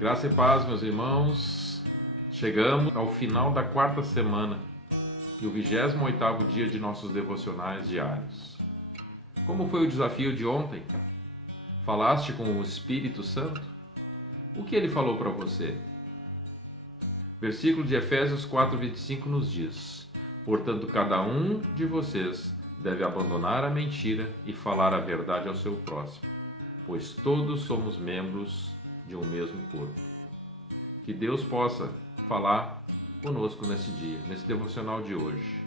Graça e paz, meus irmãos. Chegamos ao final da quarta semana e o 28º dia de nossos devocionais diários. Como foi o desafio de ontem? Falaste com o Espírito Santo? O que ele falou para você? Versículo de Efésios 4:25 nos diz: Portanto, cada um de vocês deve abandonar a mentira e falar a verdade ao seu próximo, pois todos somos membros de um mesmo corpo. Que Deus possa falar conosco nesse dia, nesse devocional de hoje.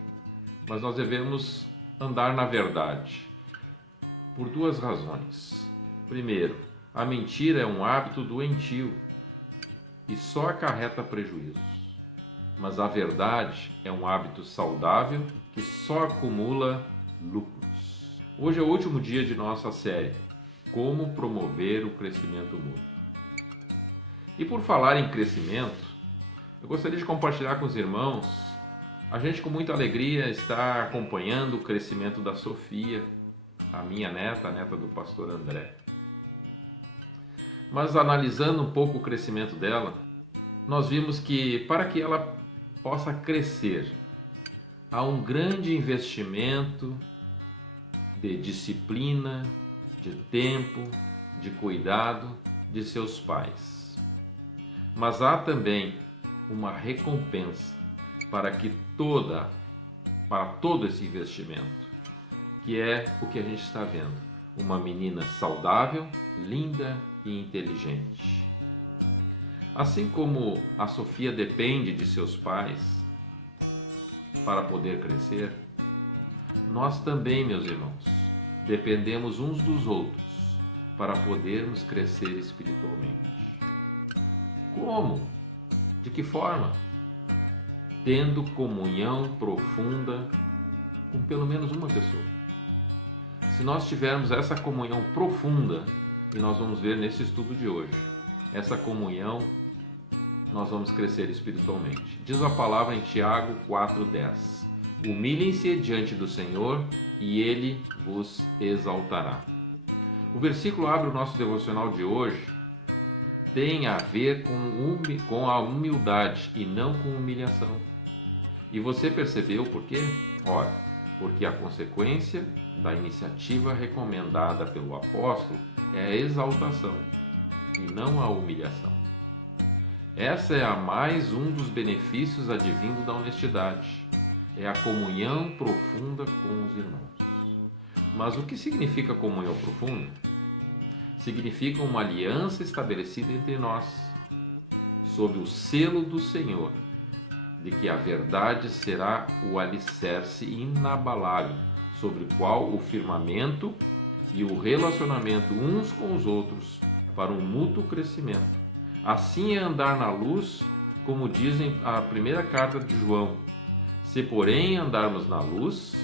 Mas nós devemos andar na verdade, por duas razões. Primeiro, a mentira é um hábito doentio e só acarreta prejuízos. Mas a verdade é um hábito saudável que só acumula lucros. Hoje é o último dia de nossa série, Como Promover o Crescimento Mútuo. E por falar em crescimento, eu gostaria de compartilhar com os irmãos. A gente com muita alegria está acompanhando o crescimento da Sofia, a minha neta, a neta do pastor André. Mas analisando um pouco o crescimento dela, nós vimos que para que ela possa crescer, há um grande investimento de disciplina, de tempo, de cuidado de seus pais. Mas há também uma recompensa para todo esse investimento, que é o que a gente está vendo. Uma menina saudável, linda e inteligente. Assim como a Sofia depende de seus pais para poder crescer, nós também, meus irmãos, dependemos uns dos outros para podermos crescer espiritualmente. Como? De que forma? Tendo comunhão profunda com pelo menos uma pessoa. Se nós tivermos essa comunhão profunda, e nós vamos ver nesse estudo de hoje, essa comunhão, nós vamos crescer espiritualmente. Diz a palavra em Tiago 4:10: Humilhem-se diante do Senhor e Ele vos exaltará. O versículo abre o nosso devocional de hoje, tem a ver com a humildade e não com humilhação. E você percebeu por quê? Ora, porque a consequência da iniciativa recomendada pelo apóstolo é a exaltação e não a humilhação. Essa é a mais um dos benefícios advindo da honestidade. É a comunhão profunda com os irmãos. Mas o que significa comunhão profunda? Significa uma aliança estabelecida entre nós, sob o selo do Senhor, de que a verdade será o alicerce inabalável, sobre o qual o firmamento e o relacionamento uns com os outros para um mútuo crescimento. Assim é andar na luz, como dizem a primeira carta de João: se porém andarmos na luz,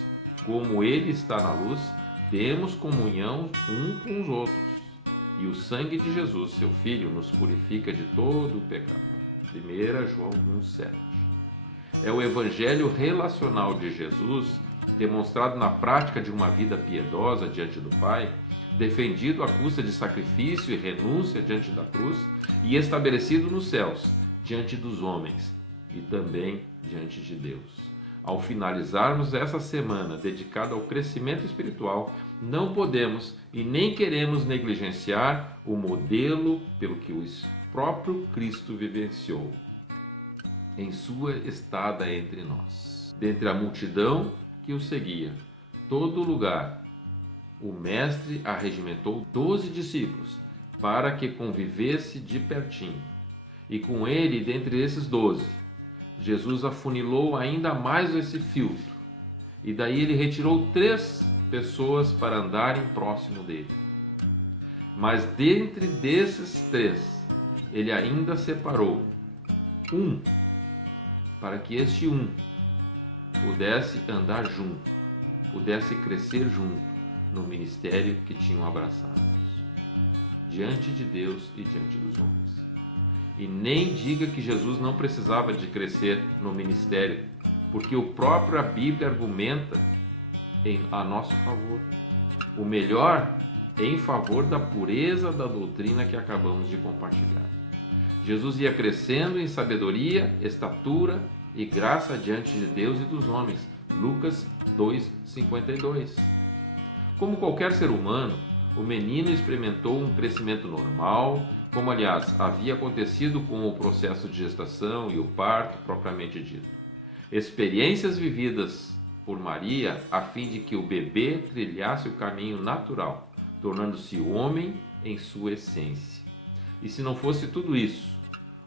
como Ele está na luz, temos comunhão um com os outros. E o sangue de Jesus, seu Filho, nos purifica de todo o pecado. 1 João 1,7. É o evangelho relacional de Jesus, demonstrado na prática de uma vida piedosa diante do Pai, defendido à custa de sacrifício e renúncia diante da cruz e estabelecido nos céus, diante dos homens e também diante de Deus. Ao finalizarmos essa semana dedicada ao crescimento espiritual, não podemos e nem queremos negligenciar o modelo pelo que o próprio Cristo vivenciou em sua estada entre nós. Dentre a multidão que o seguia, todo lugar, o Mestre arregimentou 12 discípulos para que convivesse de pertinho. E com ele, dentre esses 12, Jesus afunilou ainda mais esse filtro. E daí ele retirou 3 pessoas para andarem próximo dele. Mas dentre desses 3, ele ainda separou um, para que este um pudesse andar junto, pudesse crescer junto no ministério que tinham abraçado, diante de Deus e diante dos homens. E nem diga que Jesus não precisava de crescer no ministério, porque o próprio a Bíblia argumenta a nosso favor. O melhor em favor da pureza da doutrina que acabamos de compartilhar. Jesus ia crescendo em sabedoria, estatura e graça diante de Deus e dos homens. Lucas 2:52. Como qualquer ser humano, o menino experimentou um crescimento normal, como aliás havia acontecido com o processo de gestação e o parto propriamente dito. Experiências vividas por Maria a fim de que o bebê trilhasse o caminho natural, tornando-se homem em sua essência. E se não fosse tudo isso,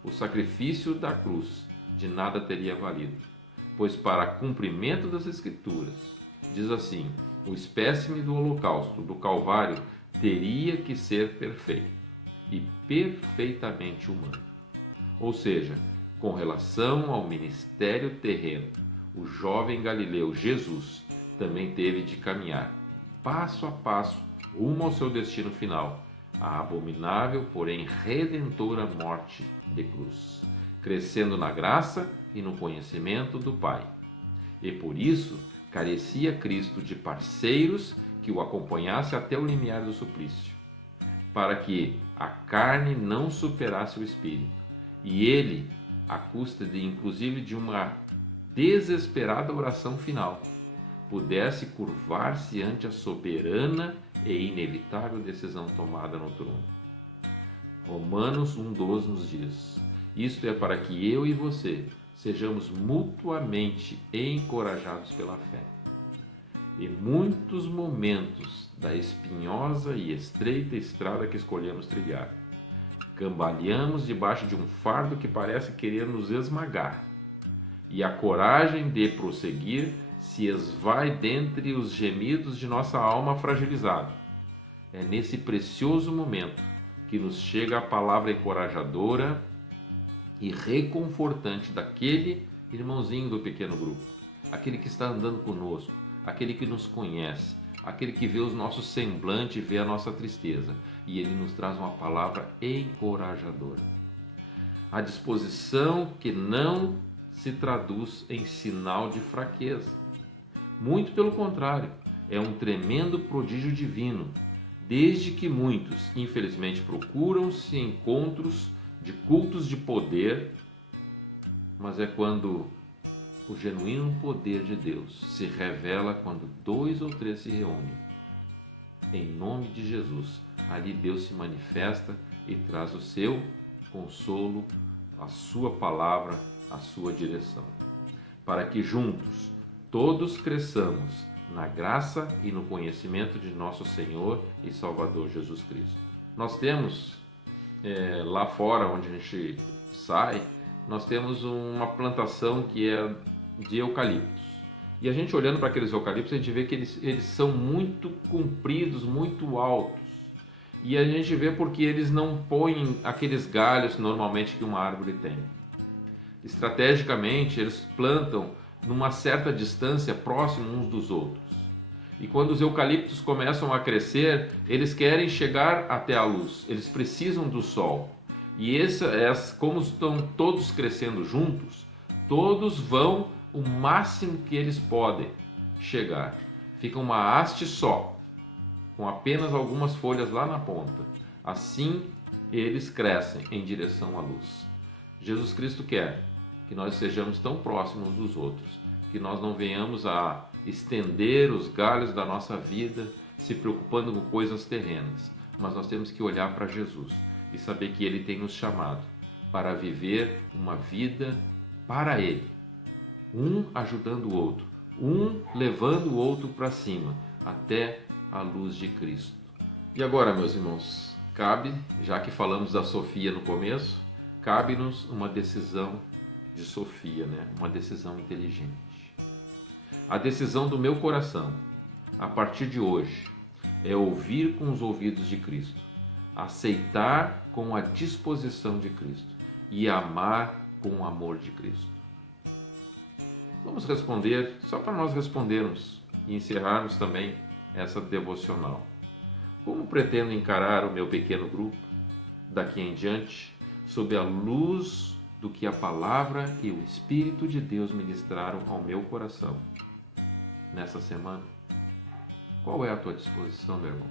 o sacrifício da cruz de nada teria valido, pois para cumprimento das Escrituras, diz assim, o espécime do holocausto, do Calvário, teria que ser perfeito e perfeitamente humano. Ou seja, com relação ao ministério terreno, o jovem galileu Jesus também teve de caminhar, passo a passo, rumo ao seu destino final, a abominável, porém redentora morte de cruz, crescendo na graça e no conhecimento do Pai. E por isso carecia Cristo de parceiros que o acompanhasse até o limiar do suplício, para que a carne não superasse o espírito, e ele, à custa de inclusive de uma desesperada oração final, pudesse curvar-se ante a soberana e inevitável decisão tomada no trono. Romanos 1,12 nos diz: isto é para que eu e você sejamos mutuamente encorajados pela fé. Em muitos momentos da espinhosa e estreita estrada que escolhemos trilhar, cambaleamos debaixo de um fardo que parece querer nos esmagar, e a coragem de prosseguir se esvai dentre os gemidos de nossa alma fragilizada. É nesse precioso momento que nos chega a palavra encorajadora e reconfortante daquele irmãozinho do pequeno grupo, aquele que está andando conosco, aquele que nos conhece, aquele que vê os nossos semblantes e vê a nossa tristeza, e ele nos traz uma palavra encorajadora. A disposição que não se traduz em sinal de fraqueza. Muito pelo contrário, é um tremendo prodígio divino, desde que muitos, infelizmente, procuram-se encontros de cultos de poder, mas é quando o genuíno poder de Deus se revela quando 2 ou 3 se reúnem. Em nome de Jesus, ali Deus se manifesta e traz o seu consolo, a sua palavra, a sua direção, para que juntos todos cresçamos na graça e no conhecimento de nosso Senhor e Salvador Jesus Cristo. Nós temos, lá fora onde a gente sai, nós temos uma plantação que é de eucaliptos. E a gente olhando para aqueles eucaliptos, a gente vê que eles são muito compridos, muito altos. E a gente vê porque eles não põem aqueles galhos normalmente que uma árvore tem. Estrategicamente, eles plantam numa certa distância, próximo uns dos outros. E quando os eucaliptos começam a crescer, eles querem chegar até a luz, eles precisam do sol. E como estão todos crescendo juntos, todos vão o máximo que eles podem chegar. Fica uma haste só, com apenas algumas folhas lá na ponta. Assim, eles crescem em direção à luz. Jesus Cristo quer que nós sejamos tão próximos dos outros, que nós não venhamos a estender os galhos da nossa vida se preocupando com coisas terrenas, mas nós temos que olhar para Jesus e saber que Ele tem nos chamado para viver uma vida para Ele, um ajudando o outro, um levando o outro para cima, até a luz de Cristo. E agora, meus irmãos, cabe, já que falamos da Sofia no começo, cabe-nos uma decisão de Sofia, uma decisão inteligente. A decisão do meu coração, a partir de hoje, é ouvir com os ouvidos de Cristo, aceitar com a disposição de Cristo e amar com o amor de Cristo. Vamos responder, só para nós respondermos e encerrarmos também essa devocional. Como pretendo encarar o meu pequeno grupo daqui em diante, sob a luz do que a palavra e o Espírito de Deus ministraram ao meu coração nessa semana? Qual é a tua disposição, meu irmão?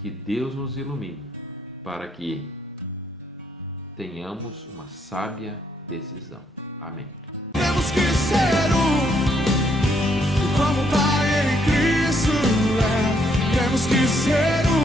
Que Deus nos ilumine para que tenhamos uma sábia decisão. Amém. Temos que ser como o Pai em Cristo é. Temos que ser